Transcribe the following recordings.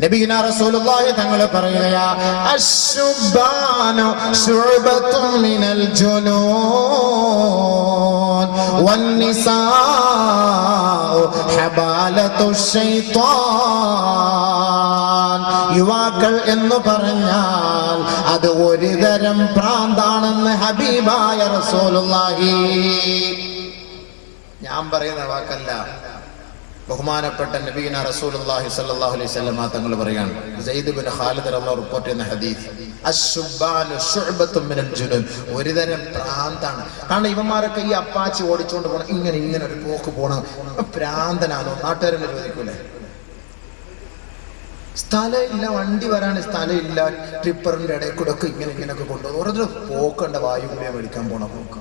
നബീന റസൂലുള്ളാഹി തങ്ങൾ പറയുകയാ അശ്ശുബാനു ശുബത്തും മിനൽ ജുനൂൻ വന്നിസാഉ ഹബാലത്തു ശൈത്താൻ യുവാക്കൾ എന്ന് പറഞ്ഞാൽ അത് ഒരുതരം തരം ഭ്രാന്താണെന്ന് ഹബീബായ റസൂലുള്ളാഹി. ഞാൻ പറയുന്ന വാക്കല്ല. ബഹുമാനപ്പെട്ട നബീന റസൂലുള്ളാഹി സ്വല്ലല്ലാഹു അലൈഹി വസല്ലം തങ്ങൾ പറയാണ് സെയ്ദ് ബിൻ ഖാലിദ് റളിയല്ലാഹു റിപ്പോർട്ട് ചെയ്യുന്ന ഹദീസ് അശ്ശുബാനു ശുഅബത്തും മിനൽ ജുനൂൻ ഒരു തരം പ്രാന്താണ്. കാരണം ഇവന്മാരൊക്കെ ഈ അപ്പാച്ചി ഓടിച്ചുകൊണ്ട് പോകണം ഇങ്ങനെ ഇങ്ങനെ ഒരു പോക്ക് പോണം പ്രാന്തനാണോ? നാട്ടുകാരെന്നെ ചോദിക്കൂലേ? സ്ഥലമില്ല വണ്ടി വരാൻ സ്ഥലമില്ല ട്രിപ്പറിന്റെ ഇടയിൽ കൂടെ ഒക്കെ ഇങ്ങനെ ഇങ്ങനെയൊക്കെ കൊണ്ടുപോകും. ഓരോരുത്തർ പോക്കണ്ട വായുവിനെ മേടിക്കാൻ പോണ പോക്ക്.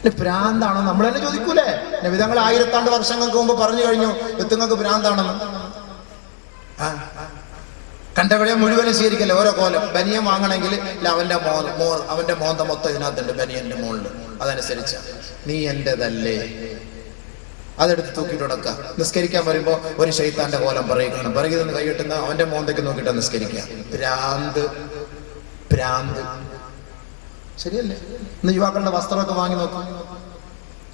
ഇല്ല, ഭ്രാന്താണോ നമ്മൾ തന്നെ ചോദിക്കൂലേ? നബിതങ്ങൾ ആയിരത്താണ്ട് വർഷങ്ങൾക്ക് മുമ്പ് പറഞ്ഞു കഴിഞ്ഞു എത്തുങ്ങൾക്ക് ഭ്രാന്താണെന്ന്. കണ്ടവിടെ മുഴുവനും സ്വീകരിക്കല്ലേ? ഓരോ കോലം. ബനിയൻ വാങ്ങണമെങ്കിൽ അവന്റെ മോ മോ അവന്റെ മോന്ത മൊത്തം ഇതിനകത്തുണ്ട് ബനിയന്റെ മുകളിൽ അതനുസരിച്ച്. നീ എന്റേതല്ലേ അതെടുത്ത് തൂക്കിയിട്ട് കൊടുക്കുക നിസ്കരിക്കാൻ വരുമ്പോ ഒരു ഷെയ്ത്താന്റെ കോലം പറയുകയാണ്. പിറകിൽ നിന്ന് കൈയിട്ടുന്ന അവന്റെ മോന്തയ്ക്ക് നോക്കിയിട്ട് നിസ്കരിക്കുക. ഭ്രാന്ത്. ഭ്രാന്ത്. ശരിയല്ലേ? ഇന്ന് യുവാക്കളുടെ വസ്ത്രമൊക്കെ വാങ്ങി നോക്കും.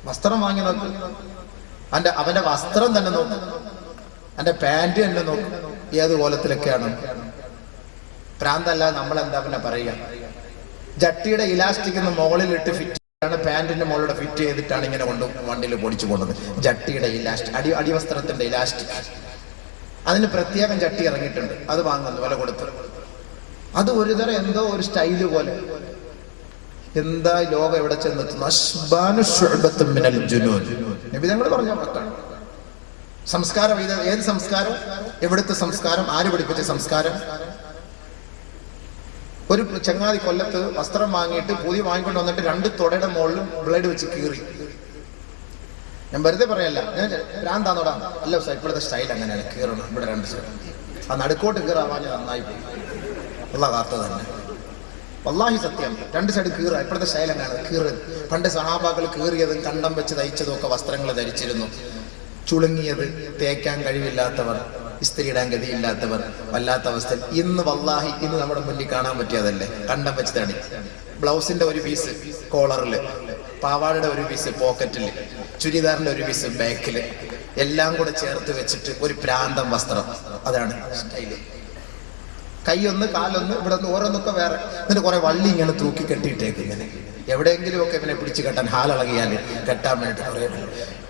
വസ്ത്രം വാങ്ങി നോക്കും. അവന്റെ അവന്റെ വസ്ത്രം തന്നെ നോക്കും. അവന്റെ പാന്റ് തന്നെ നോക്കും. ഏത് കോലത്തിലൊക്കെയാണ്? പ്രാന്തല്ല നമ്മൾ എന്താ പിന്നെ പറയുക? ജട്ടിയുടെ ഇലാസ്റ്റിക് മുകളിലിട്ട് ഫിറ്റ് ആണ് പാന്റിന്റെ മുകളിലൂടെ ഫിറ്റ് ചെയ്തിട്ടാണ് ഇങ്ങനെ കൊണ്ട് വണ്ടിയിൽ പൊടിച്ചു പോകുന്നത്. ജട്ടിയുടെ ഇലാസ്റ്റിക് അടി അടിവസ്ത്രത്തിന്റെ ഇലാസ്റ്റിക്. അതിന് പ്രത്യേകം ജട്ടി ഇറങ്ങിയിട്ടുണ്ട്. അത് വാങ്ങുന്നു വില കൊടുത്ത്. അത് ഒരു തരം എന്തോ ഒരു സ്റ്റൈൽ പോലെ. എന്താ ലോകം എവിടെ ചെന്നെത്തുന്നു? ഞങ്ങൾ പറഞ്ഞ വാക്കാണ്. സംസ്കാരം ഇത് ഏത് സംസ്കാരം? എവിടുത്തെ സംസ്കാരം? ആര് പഠിപ്പിച്ച സംസ്കാരം? ഒരു ചങ്ങാതി കൊല്ലത്ത് വസ്ത്രം വാങ്ങിയിട്ട് പുതിയ വാങ്ങിക്കൊണ്ട് വന്നിട്ട് രണ്ട് തുടയുടെ മുകളിലും ബ്ലേഡ് വെച്ച് കീറി. ഞാൻ വെറുതെ പറയല്ല. ഞാൻ ഭ്രാന്താന്നോടാ. അല്ല സാർ ഇപ്പോഴത്തെ സ്റ്റൈൽ അങ്ങനെയാണ് കീറണം. ഇവിടെ രണ്ട് സൈഡ് ആ നടുക്കോട്ട് കീറാവാൻ നന്നായി പോയി. ഉള്ള കാർത്ത തന്നെ വല്ലാഹി സത്യം. രണ്ട് സൈഡ് കീറുക. ഇപ്പോഴത്തെ സ്റ്റൈൽ അങ്ങനെയാണ് കീറരുത് പണ്ട് സഹാബാക്കൾ കീറിയതും കണ്ടം വെച്ച് തയ്ച്ചതും ഒക്കെ വസ്ത്രങ്ങൾ ധരിച്ചിരുന്നു. ചുളുങ്ങിയത് തേക്കാൻ കഴിവില്ലാത്തവർ ഇസ്ത്രി ഇടാൻ ഗതിയില്ലാത്തവർ വല്ലാത്ത അവസ്ഥ. ഇന്ന് വല്ലാഹി ഇന്ന് നമ്മുടെ മുന്നിൽ കാണാൻ പറ്റിയതല്ലേ? കണ്ടം വെച്ച് തണി ബ്ലൗസിന്റെ ഒരു പീസ് കോളറിൽ പാവാടയുടെ ഒരു പീസ് പോക്കറ്റിൽ ചുരിദാറിന്റെ ഒരു പീസ് ബാക്കിൽ എല്ലാം കൂടെ ചേർത്ത് വെച്ചിട്ട് ഒരു പ്രാന്തം വസ്ത്രം. അതാണ് സ്റ്റൈൽ കൈയൊന്ന് കാലൊന്ന് ഇവിടെ നിന്ന് ഓരോന്നൊക്കെ വേറെ. എന്നിട്ട് കുറെ വള്ളി ഇങ്ങനെ തൂക്കി കെട്ടിയിട്ടേക്ക് ഇങ്ങനെ എവിടെയെങ്കിലും ഒക്കെ ഇവനെ പിടിച്ച് കെട്ടാൻ ഹാലിളകിയാൽ കെട്ടാൻ വേണ്ടി കുറേ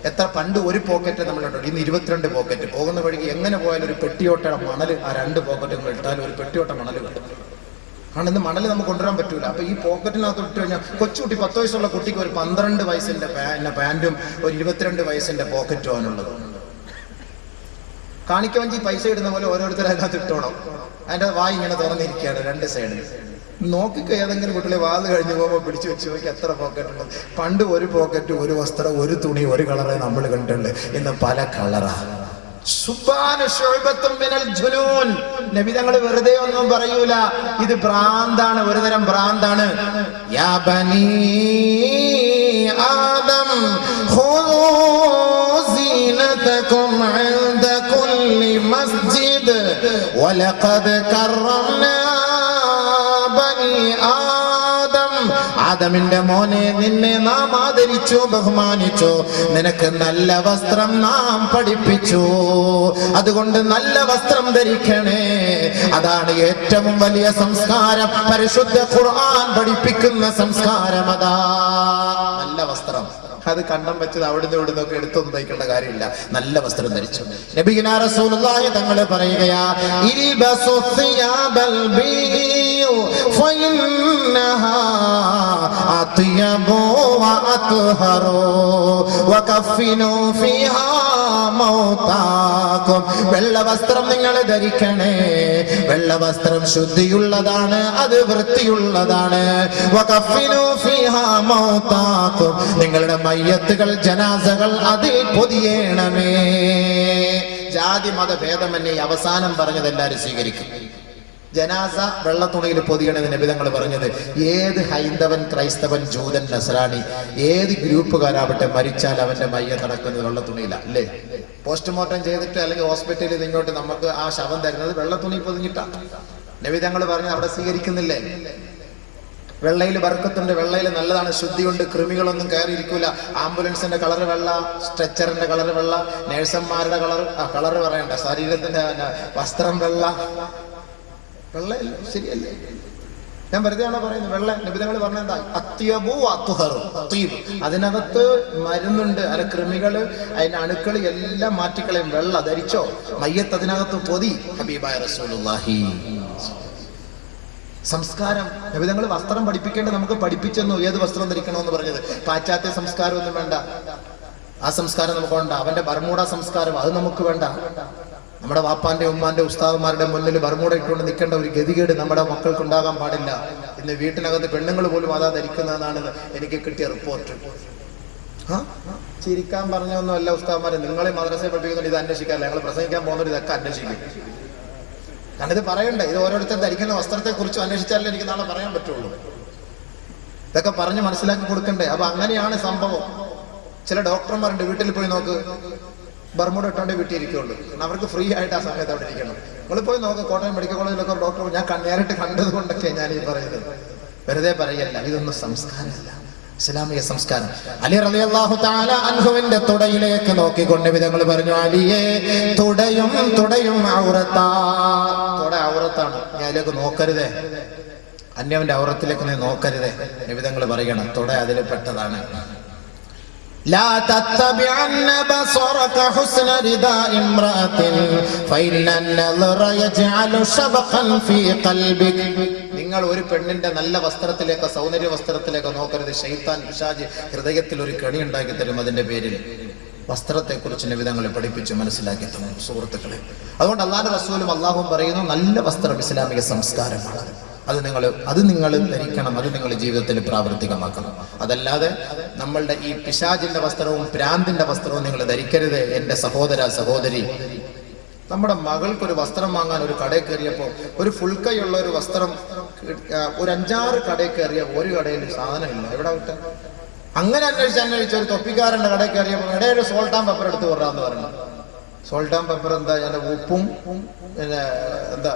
എത്ര പണ്ട് ഒരു പോക്കറ്റ് നമ്മളുണ്ട് ഇന്ന് ഇരുപത്തിരണ്ട് പോക്കറ്റ്. പോകുന്ന വഴിക്ക് എങ്ങനെ പോയാലും ഒരു പെട്ടിയോട്ടയുടെ മണൽ ആ രണ്ട് പോക്കറ്റും ഇട്ടാലും ഒരു പെട്ടിയോട്ട മണൽ കിട്ടും. കാരണം ഇന്ന് മണൽ നമുക്ക് കൊണ്ടുവരാൻ പറ്റൂല. അപ്പൊ ഈ പോക്കറ്റിനകത്ത് ഇട്ട് കഴിഞ്ഞാൽ കൊച്ചുകുട്ടി പത്ത് വയസ്സുള്ള കുട്ടിക്ക് ഒരു പന്ത്രണ്ട് വയസ്സിന്റെ പാ- പാന്റും ഒരു ഇരുപത്തിരണ്ട് വയസ്സിന്റെ പോക്കറ്റും ആണുള്ളത് കാണിക്കവഞ്ചി പൈസ ഇടുന്ന പോലെ ഓരോരുത്തർ അതിനകത്ത് ഇട്ടോണം. അതിന്റെ വായി ഇങ്ങനെ തുറന്നിരിക്കുകയാണ് രണ്ട് സൈഡിൽ നോക്കിക്ക ഏതെങ്കിലും കുട്ടികളെ വാത് കഴിഞ്ഞ് പോകുമ്പോൾ പിടിച്ചു വെച്ച് നോക്കി എത്ര പോക്കറ്റ് ഉണ്ട്. പണ്ട് ഒരു പോക്കറ്റ് ഒരു വസ്ത്രം ഒരു തുണി ഒരു കളറ് നമ്മൾ കണ്ടിട്ടുണ്ട്. ഇന്ന് പല കളറാ. നബി തങ്ങൾ വെറുതെ ഒന്നും പറയൂല. ഇത് ഭ്രാന്താണ് ഒരു തരം ഭ്രാന്താണ്. യാ ബനീ ولقد كرمنا بني آدم ആദമിന്റെ മോനെ നിന്നെ നാം ആദരിച്ചു ബഹുമാനിച്ചു നിനക്ക് നല്ല വസ്ത്രം നാം പഠിപ്പിച്ചു അതുകൊണ്ട് നല്ല വസ്ത്രം ധരിക്കണേ അതാണ് ഏറ്റവും വലിയ സംസ്കാരം പരിശുദ്ധ ഖുർആൻ പഠിപ്പിക്കുന്ന സംസ്കാരം അതാ നല്ല വസ്ത്രം അത് കണ്ടം വെച്ചത് അവിടുന്ന് ഇവിടുന്ന് ഒക്കെ എടുത്തൊന്നും തയ്ക്കേണ്ട കാര്യമില്ല. നല്ല വസ്ത്രം ധരിച്ചു. നബിഗിന റസൂലുള്ളാഹി തങ്ങൾ പറയുകയാ ഫിഹാ വെള്ള വസ്ത്രം നിങ്ങൾ ധരിക്കണേ. വെള്ള വസ്ത്രം ശുദ്ധിയുള്ളതാണ് അത് വൃത്തിയുള്ളതാണ്. വകഫിനു ഫിഹാ മൗതാക്കും മയ്യത്തുകൾ ജനാസകൾ അതിൽ പൊതിയേണമേ. ജാതി മത ഭേദമന്യേ ഈ അവസാനം പറഞ്ഞത് എല്ലാവരും സ്വീകരിക്കും. ജനാസ വെള്ളത്തുണിയിൽ പൊതിയണത് നബിതങ്ങൾ പറഞ്ഞത്. ഏത് ഹൈന്ദവൻ ക്രൈസ്തവൻ ജൂതൻ നസറാണി ഏത് ഗ്രൂപ്പുകാരാവട്ടെ മരിച്ചാൽ അവന്റെ മയ്യ നടക്കുന്നത് വെള്ളത്തുണിയില അല്ലേ? പോസ്റ്റ്മോർട്ടം ചെയ്തിട്ട് അല്ലെങ്കിൽ ഹോസ്പിറ്റലിൽ ഇങ്ങോട്ട് നമുക്ക് ആ ശവം തരുന്നത് വെള്ളത്തുണി തുണി പൊതിഞ്ഞിട്ടാ നബിതങ്ങൾ പറഞ്ഞ് അവിടെ സ്വീകരിക്കുന്നില്ലേ? വെള്ളയിൽ ബർക്കത്തുണ്ട് വെള്ളയിൽ നല്ലതാണ്. ശുദ്ധിയുണ്ട്. കൃമികളൊന്നും കയറിയിരിക്കൂല. ആംബുലൻസിന്റെ കളർ വെള്ള സ്ട്രെച്ചറിന്റെ കളർ വെള്ള നേഴ്സന്മാരുടെ കളർ ആ കളർ പറയണ്ട. ശരീരത്തിന്റെ വസ്ത്രം വെള്ള. വെള്ളയല്ല ശരിയല്ലേ. ഞാൻ വെറുതെയാണോ പറയുന്നത്? വെള്ള നിബിധങ്ങൾ പറഞ്ഞ എന്താ? അത്യബു അത്തുഹറു അതിനകത്ത് മരുന്നുണ്ട്. അല്ല കൃമികൾ അതിന്റെ അണുക്കൾ എല്ലാം മാറ്റിക്കളയും. വെള്ള ധരിച്ചോ? മയ്യത്ത് അതിനകത്ത് പൊതി. ഹബീബായ റസൂലുള്ളാഹി. സംസ്കാരം. നബിതങ്ങൾ വസ്ത്രം പഠിപ്പിക്കേണ്ട നമുക്ക് പഠിപ്പിച്ചെന്നു ഏത് വസ്ത്രം ധരിക്കണമെന്ന് പറഞ്ഞത്? പാശ്ചാത്യ സംസ്കാരം ഒന്നും വേണ്ട. ആ സംസ്കാരം നമുക്ക് വേണ്ട. അവന്റെ ബർമൂട സംസ്കാരം അത് നമുക്ക് വേണ്ട. നമ്മുടെ വാപ്പാന്റെ ഉമ്മാന്റെ ഉസ്താദന്മാരുടെ മുന്നിൽ ബർമൂട ഇട്ടുകൊണ്ട് നിൽക്കേണ്ട ഒരു ഗതികേട് നമ്മുടെ മക്കൾക്ക് ഉണ്ടാകാൻ പാടില്ല. ഇന്ന് വീട്ടിനകത്ത് പെണ്ണുങ്ങൾ പോലും അതാ ധരിക്കുന്നതാണ് എനിക്ക് കിട്ടിയ റിപ്പോർട്ട്? ചിരിക്കാൻ പറഞ്ഞൊന്നും അല്ല ഉസ്താദന്മാരെ നിങ്ങളെ മദ്രസയെ പഠിപ്പിക്കുന്നുണ്ട് ഇത് അന്വേഷിക്കാറില്ല. ഞങ്ങൾ പ്രസംഗിക്കാൻ പോകുന്നവർ ഇതൊക്കെ അന്വേഷിക്കും. ഇത് പറയണ്ടേ? ഇത് ഓരോരുത്തർ ധരിക്കുന്ന വസ്ത്രത്തെ കുറിച്ച് അന്വേഷിച്ചാലേ എനിക്ക് നാളെ പറയാൻ പറ്റുള്ളൂ. ഇതൊക്കെ പറഞ്ഞ് മനസ്സിലാക്കി കൊടുക്കണ്ടേ? അപ്പൊ അങ്ങനെയാണ് സംഭവം. ചില ഡോക്ടർമാരുണ്ട് വീട്ടിൽ പോയി നോക്ക്. ബർമൂട ഇട്ടോണ്ടേ വീട്ടിൽ ഇരിക്കുള്ളൂ. കാരണം അവർക്ക് ഫ്രീ ആയിട്ട് ആ സമയത്ത് അവിടെ ഇരിക്കണം. നിങ്ങൾ പോയി നോക്ക് കോട്ടയം മെഡിക്കൽ കോളേജിലൊക്കെ ഒരു ഡോക്ടർ ഞാൻ നേരിട്ട് കണ്ടത് കൊണ്ടൊക്കെ ഞാൻ ഈ പറയുന്നത്. വെറുതെ പറയല്ല ഇതൊന്നും സംസ്കാരമല്ല. ഇസ്ലാമിക സംസ്കാരം അലി റളിയല്ലാഹു തആല അൻഹുവിന്റെ തുടയിലേക്ക് നോക്കിക്കൊണ്ട് വിധങ്ങൾ പറഞ്ഞു അലിയെ തുടയും തുടയും ഔറത്താ തുട ഔറത്താണ് നീ അതിലേക്ക് നോക്കരുതേ അന്യവന്റെ ഔറത്തിലേക്ക് നീ നോക്കരുതേ നിബിധങ്ങൾ പറയണം തുട അതിൽ പെട്ടതാണ് لا تتبعن بصرك حسن رداء امرأة فإن النظر يجعل شبقا في قلبك നിങ്ങൾ ഒരു പെണ്ണിന്റെ നല്ല വസ്ത്രത്തിലേക്ക് സൗന്ദര്യ വസ്ത്രത്തിലേക്ക് നോക്കരുത്. ഷെയ്ത്താൻ പിശാജ് ഹൃദയത്തിൽ ഒരു കണി ഉണ്ടാക്കി തരും അതിന്റെ പേരിൽ. വസ്ത്രത്തെക്കുറിച്ച് നിവിധങ്ങളെ പഠിപ്പിച്ച് മനസ്സിലാക്കി തന്നു സുഹൃത്തുക്കളെ. അതുകൊണ്ട് അള്ളാഹു റസൂലും അള്ളാഹും പറയുന്നു നല്ല വസ്ത്രം ഇസ്ലാമിക സംസ്കാരമാണ്. അത് നിങ്ങൾ അത് നിങ്ങൾ ധരിക്കണം അത് നിങ്ങൾ ജീവിതത്തിൽ പ്രാവർത്തികമാക്കണം. അതല്ലാതെ നമ്മളുടെ ഈ പിശാജിന്റെ വസ്ത്രവും പ്രാന്തിന്റെ വസ്ത്രവും നിങ്ങൾ ധരിക്കരുത്. എന്റെ സഹോദര സഹോദരി നമ്മുടെ മകൾക്ക് ഒരു വസ്ത്രം വാങ്ങാൻ ഒരു കടയിൽ കയറിയപ്പോൾ ഒരു ഫുൾ കൈയുള്ള ഒരു വസ്ത്രം ഒരു അഞ്ചാറ് കടയിൽ കയറിയ ഒരു കടയിൽ സാധനമില്ല. എവിടെ വിട്ട? അങ്ങനെ അന്വേഷിച്ച് അന്വേഷിച്ച് ഒരു തൊപ്പിക്കാരന്റെ കടയിൽ കയറിയപ്പോൾ ഇടയിൽ ഒരു പെപ്പർ എടുത്ത് കൊറാന്ന് പറഞ്ഞു. സോൾട്ട് പേപ്പർ എന്താ? അതിന്റെ ഉപ്പും പിന്നെ എന്താ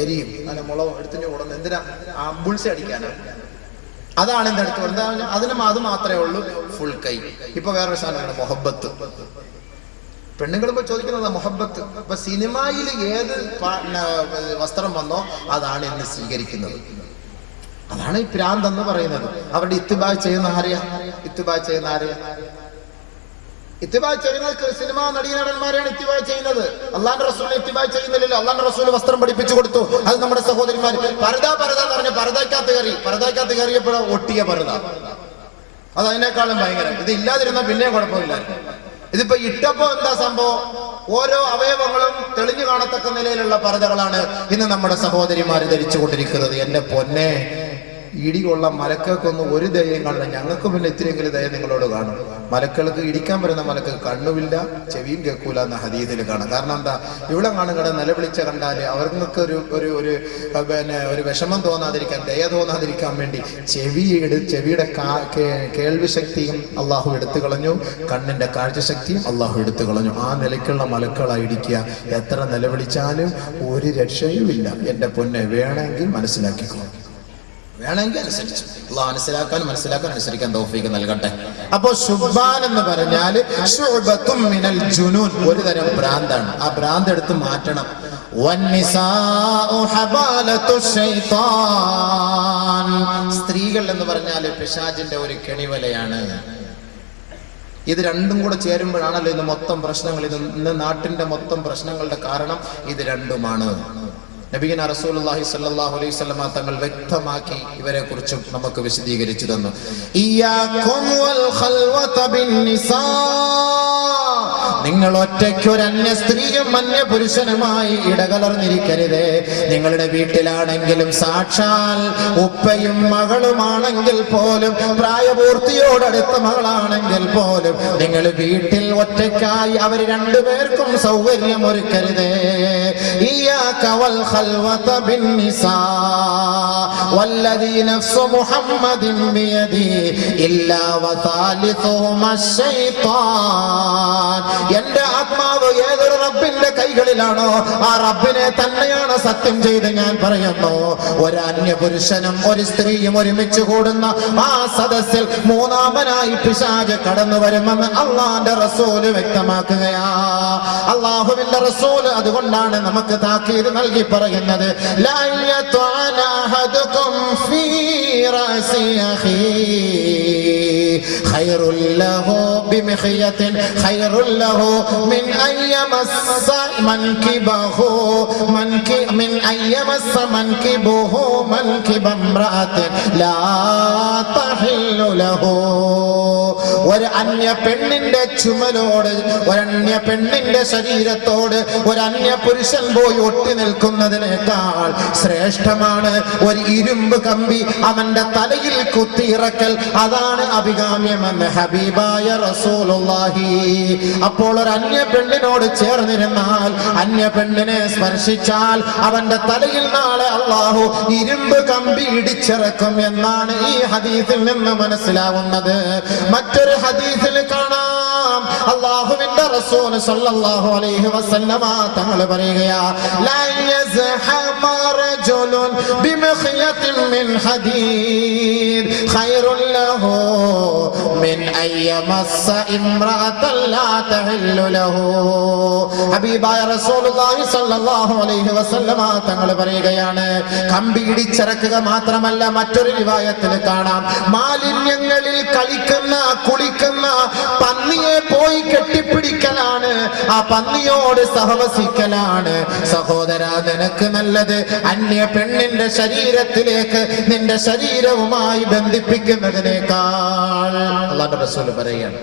എരിയും അതിന്റെ മുളകും എടുത്തിട്ട് കൊടുക്കുന്നത് എന്തിനാ? ആംബുൾസ് അടിക്കാനാ. അടിക്കാനാണ് അതാണ് എന്റെ അടുത്ത് എന്താ അതിന് അത് മാത്രമേ ഉള്ളൂ ഫുൾ കൈ. ഇപ്പൊ വേറൊരു സാധനമാണ് മൊഹബത്ത്. പെണ്ണുങ്ങൾ ഇപ്പൊ ചോദിക്കുന്നത് മൊഹബത്ത് ഇപ്പൊ സിനിമയിൽ ഏത് വസ്ത്രം വന്നോ അതാണ് ഇന്ന് സ്വീകരിക്കുന്നത്. അതാണ് ഈ പ്രാന്ത് എന്ന് പറയുന്നത്. അവരുടെ ഇത്തിബാ ചെയ്യുന്ന ആരെയാ? ഇത്തിബാ ചെയ്യുന്ന ആരെയാ? ഇത്തിബാ ചെയ്യുന്നത് സിനിമാ നടീനടന്മാരെയാണ് ഇത്തിബാ ചെയ്യുന്നത്. അള്ളാന്റെ റസൂൽ ഇത്തിബാ ചെയ്യുന്നില്ലല്ലോ. അള്ളാന്റെ റസൂൽ വസ്ത്രം പഠിപ്പിച്ചു കൊടുത്തു. അത് നമ്മുടെ സഹോദരിമാർ പരദ പരദ എന്ന് പറഞ്ഞ പരദക്കകത്ത് കയറി. പരതയ്ക്കകത്ത് കയറിയപ്പോഴാണ് ഒട്ടിയ പരത അത് അതിനേക്കാളും ഭയങ്കരം. ഇത് ഇല്ലാതിരുന്ന പിന്നെയും കുഴപ്പമില്ലായിരുന്നു. ഇതിപ്പോ ഇട്ടപ്പോ എന്താ സംഭവം? ഓരോ അവയവങ്ങളും തെളിഞ്ഞു കാണത്തക്ക നിലയിലുള്ള പരതകളാണ് ഇന്ന് നമ്മുടെ സഹോദരിമാർ ധരിച്ചുകൊണ്ടിരിക്കുന്നത്. എന്റെ പൊന്നെ ഇടികൊള്ള മലക്കൾക്കൊന്നും ഒരു ദയയും കാണില്ല ഞങ്ങൾക്ക് പിന്നെ ഇത്രയെങ്കിലും ദയ നിങ്ങളോട് കാണും. മലക്കൾക്ക് ഇടിക്കാൻ വരുന്ന മലക്ക് കണ്ണുമില്ല ചെവിയും കേൾക്കൂല എന്ന ഹദീദിൽ കാണാം. കാരണം എന്താ? ഇവിടെ കാണും കട നിലവിളിച്ച കണ്ടാൽ അവർക്ക് ഒരു ഒരു ഒരു പിന്നെ ഒരു വിഷമം തോന്നാതിരിക്കാൻ ദയ തോന്നാതിരിക്കാൻ വേണ്ടി ചെവി ചെവിയുടെ കേൾവി ശക്തിയും അള്ളാഹു എടുത്തു കളഞ്ഞു. കണ്ണിന്റെ കാഴ്ചശക്തിയും അള്ളാഹു എടുത്തു കളഞ്ഞു. ആ നിലയ്ക്കുള്ള മലക്കളായി ഇടിക്കുക. എത്ര നിലവിളിച്ചാലും ഒരു രക്ഷയുമില്ല. എന്റെ പൊന്നെ വേണമെങ്കിൽ മനസ്സിലാക്കിക്കോ. വേണമെങ്കിൽ അനുസരിച്ചു. അള്ളാഹ് മനസ്സിലാക്കാനും മനസ്സിലാക്കാൻ അനുസരിക്കാൻ തൗഫീക്ക് നൽകട്ടെ. അപ്പോ ശുബാൻ എന്ന് പറഞ്ഞാൽ മിനൽ ജുനൂൻ. ഒരു തരം ഭ്രാന്താണ്. ആ ഭ്രാന്ത് എടുത്ത് മാറ്റണം. സ്ത്രീകൾ എന്ന് പറഞ്ഞാൽ പിശാജിന്റെ ഒരു കെണിവലയാണ്. ഇത് രണ്ടും കൂടെ ചേരുമ്പോഴാണല്ലോ ഇന്ന് മൊത്തം പ്രശ്നങ്ങൾ. ഇത് ഇന്ന് നാട്ടിന്റെ മൊത്തം പ്രശ്നങ്ങളുടെ കാരണം ഇത് രണ്ടുമാണ്. നബീന റസൂലുള്ളാഹി സ്വല്ലല്ലാഹു അലൈഹി വസല്ലമ തങ്ങൾ വ്യക്തമാക്കി ഇവരെ കുറിച്ചും നമുക്ക് വിശദീകരിച്ചു തന്നു. ഇയ്യാകും വൽ ഖൽവത ബിന്നിസാ നിങ്ങൾ ഒറ്റയ്ക്ക് ഒരു അന്യ സ്ത്രീയും അന്യ പുരുഷനുമായി ഇടകലർന്നിരിക്കരുതേ നിങ്ങളുടെ വീട്ടിലാണെങ്കിലും സാക്ഷാൽ ഉപ്പയും മകളുമാണെങ്കിൽ പോലും പ്രായപൂർത്തിയോടടുത്ത മകളാണെങ്കിൽ പോലും നിങ്ങൾ വീട്ടിൽ ഒറ്റയ്ക്കായി അവർ രണ്ടുപേർക്കും സൗകര്യം ഒരുക്കരുതേ إياك والخلوة بالنساء والذي نفس محمد بيدي إلا وثالثهما الشيطان എന്റെ ആത്മാവ് ഏതൊരു റബ്ബിന്റെ കൈകളിലാണോ ആ റബ്ബിനെ തന്നെയാണ് സത്യം ചെയ്ത് ഞാൻ പറയുന്നു ഒരു അന്യ പുരുഷനും ഒരു സ്ത്രീയും ഒരുമിച്ച് കൂടുന്ന ആ സദസ്സിൽ മൂന്നാമനായി പിശാജ് കടന്നു വരുമെന്ന് അള്ളാന്റെ റസൂല് വ്യക്തമാക്കുകയാ അള്ളാഹുവിന്റെ റസൂല് അതുകൊണ്ടാണ് നമുക്ക് താക്കീത് നൽകി പറയുന്നത് ലാ യത്വാന അഹദുക്കും ഫീ റഅസി അഖീ خير له بمخية خير له من أن يمس منكبه منك من أن يمس منكبه منكب امرأة لا تحل له. ഒരു അന്യ പെണ്ണിന്റെ ചുമലോട് ഒരന്യ പെണ്ണിന്റെ ശരീരത്തോട് ഒരന്യ പുരുഷൻ പോയി ഒട്ടി നിൽക്കുന്നതിനേക്കാൾ ശ്രേഷ്ഠമാണ് ഒരു ഇരുമ്പ് കമ്പി അവന്റെ തലയിൽ കുത്തിയിറക്കൽ അതാണ് അഭികാമ്യമെന്ന് ഹബീബായ റസൂലുള്ളാഹി. അപ്പോൾ ഒരു അന്യ പെണ്ണിനോട് ചേർന്നിരുന്നാൽ അന്യ പെണ്ണിനെ സ്പർശിച്ചാൽ അവന്റെ തലയിൽ നാളെ അള്ളാഹു ഇരുമ്പ് കമ്പി ഇടിച്ചിറക്കും എന്നാണ് ഈ ഹദീസിൽ നിന്ന് മനസ്സിലാവുന്നത്. മറ്റൊരു ഹദീസിൽ കാണാം. അള്ളാഹുവിന്റെ റസൂൽ സല്ലല്ലാഹു അലൈഹി വസല്ലമ തങ്ങൾ പറയുകയാ ലാ യസ്ഹമ റജുലുൻ ബിമഖ്യത്തിൻ മിൻ ഹദീദ് ഖൈറുൻ ലഹു തങ്ങൾ പറയുകയാണ് കമ്പി ഇടിച്ചിറക്കുക മാത്രമല്ല മറ്റൊരു വിവാഹത്തിൽ കാണാം. മാലിന്യങ്ങളിൽ കളിക്കുന്ന കുളിക്കുന്ന പന്നിയെ പോയി കെട്ടിപ്പിടിക്കലാണ് ആ പന്നിയോട് സഹവസിക്കലാണ്. സഹോദര നിനക്ക് നല്ലത് അന്യ പെണ്ണിന്റെ ശരീരത്തിലേക്ക് നിന്റെ ശരീരവുമായി ബന്ധിപ്പിക്കുന്നതിനേക്കാൾ. റസൂൽ പറയുകയാണ്